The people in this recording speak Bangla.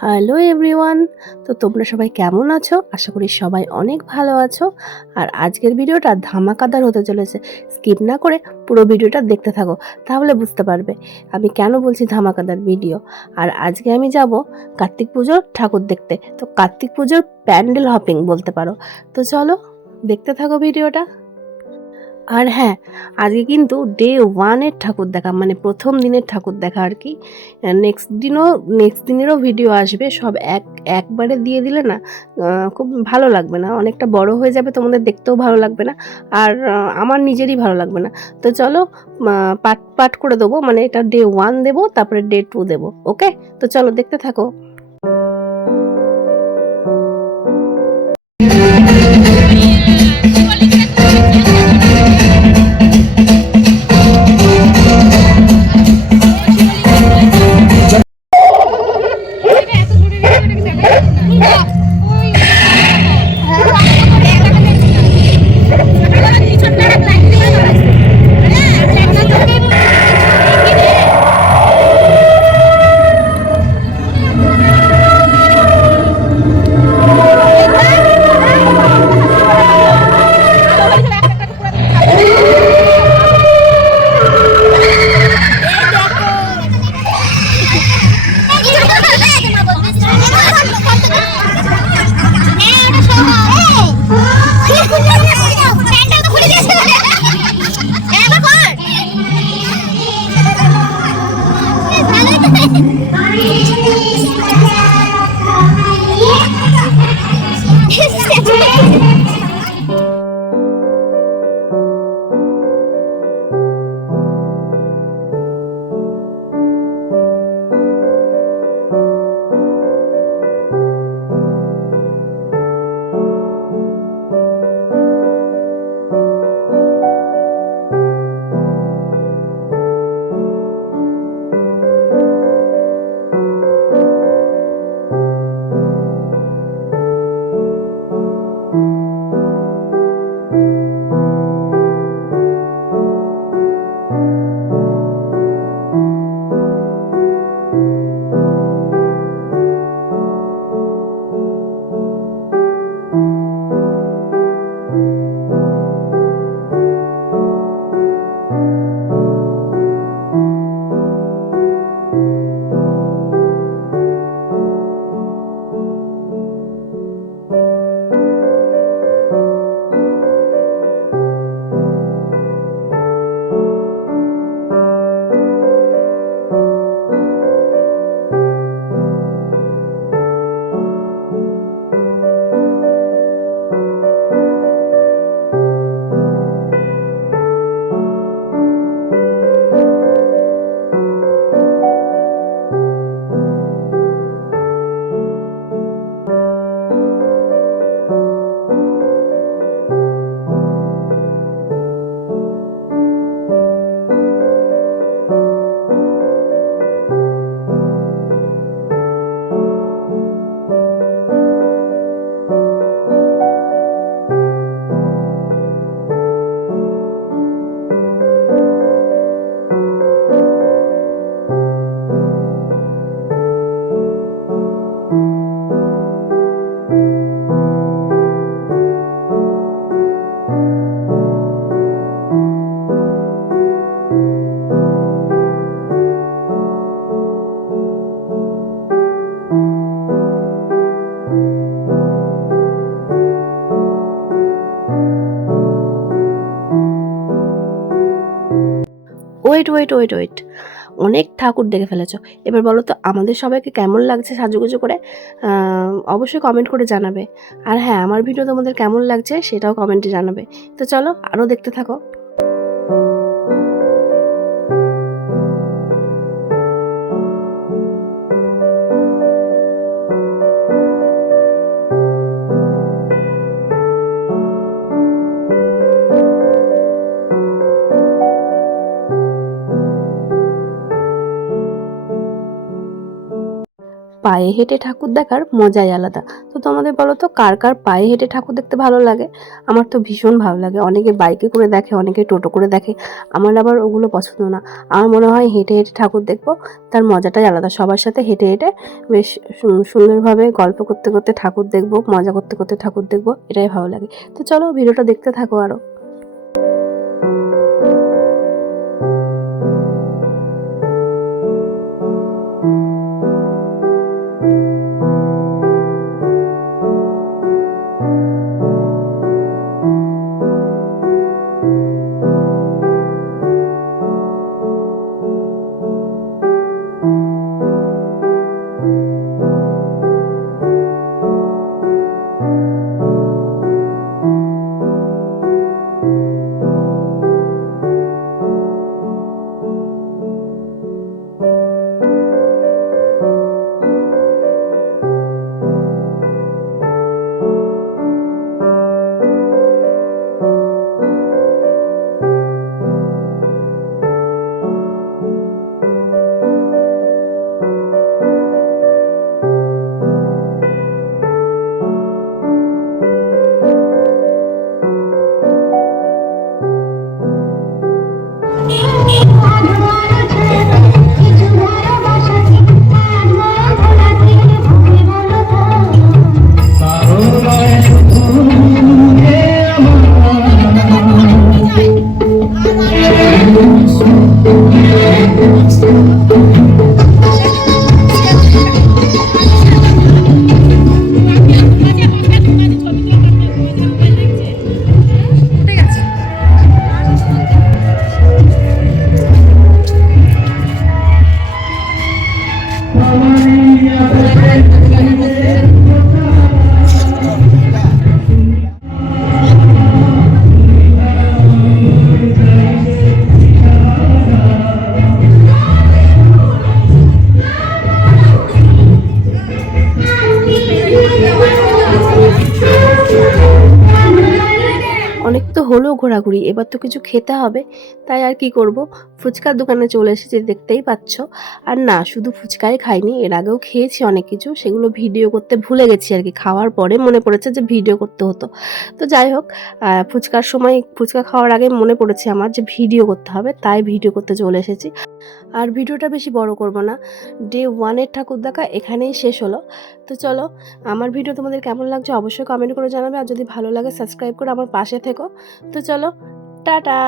Hello everyone. তো তোমরা সবাই কেমন আছো? আশা করি সবাই অনেক ভালো আছো। আর আজকের ভিডিওটা ধামাকাদার হতে চলেছে। স্কিপ না করে পুরো ভিডিওটা দেখতে থাকো, তাহলে বুঝতে পারবে আমি কেন বলছি ধামাকাদার ভিডিও। আর আজকে আমি যাব কার্তিক পুজোর ঠাকুর দেখতে। তো কার্তিক পুজোর প্যান্ডেল হপিং বলতে পারো। তো চলো দেখতে থাকো ভিডিওটা। আর হ্যাঁ, আজকে কিন্তু ডে 1 এর ঠাকুর দেখা, মানে প্রথম দিনের ঠাকুর দেখা আর কি। নেক্সট দিনেরও ভিডিও আসবে, সব একবারে দিয়ে দিলে না খুব ভালো লাগবে না, অনেকটা বড় হয়ে যাবে, তোমাদের দেখতেও ভালো লাগবে না, আর আমার নিজেরই ভালো লাগবে না। তো চলো পার্ট পার্ট করে দেবো, মানে এটা ডে 1 দেবো, তারপরে ডে 2 দেবো। ওকে, তো চলো দেখতে থাকো। ওয়েট ওয়েট ওয়েট ওয়েট, অনেক ঠাকুর দেখে ফেলেছো। এবার বলো তো আমাদের সবাইকে কেমন লাগছে সাজুগুজু করে? অবশ্যই কমেন্ট করে জানাবে। আর হ্যাঁ, আমার ভিডিও তোমাদের কেমন লাগছে সেটাও কমেন্টে জানাবে। তো চলো আরও দেখতে থাকো। পায়ে হেঁটে ঠাকুর দেখার মজাই আলাদা। তো তোমাদের বলো তো কার কার পায়ে হেঁটে ঠাকুর দেখতে ভালো লাগে? আমার তো ভীষণ ভালো লাগে। অনেকে বাইকে করে দেখে, অনেকে টোটো করে দেখে, আমার আবার ওগুলো পছন্দ না। আমার মনে হয় হেঁটে হেঁটে ঠাকুর দেখবো, তার মজাটাই আলাদা। সবার সাথে হেঁটে হেঁটে বেশ সুন্দরভাবে গল্প করতে করতে ঠাকুর দেখবো, মজা করতে করতে ঠাকুর দেখবো, এটাই ভালো লাগে। তো চলো ভিডিওটা দেখতে থাকো আরো। অনেক তো হলো ঘোরাঘুরি, এবার তো কিছু খেতে হবে। তাই আর কি করব, ফুচকার দোকানে চলে এসেছি, দেখতেই পাচ্ছ। আর না, শুধু ফুচকাই খাইনি, এর আগেও খেয়েছি অনেক কিছু, সেগুলো ভিডিও করতে ভুলে গেছি আর কি। খাওয়ার পরে মনে পড়েছে যে ভিডিও করতে হতো। তো যাই হোক, ফুচকার সময়, ফুচকা খাওয়ার আগে মনে পড়েছে আমার যে ভিডিও করতে হবে, তাই ভিডিও করতে চলে এসেছি। আর ভিডিওটা বেশি বড় করব না, ডে 1-এর ঠাকুর দেখা এখানেই শেষ হলো। তো চলো, আমার ভিডিও তোমাদের কেমন লাগছে অবশ্যই কমেন্ট করে জানাবে, আর যদি ভালো লাগে সাবস্ক্রাইব করে আমার পাশে থেকো। তো চলো, টাটা।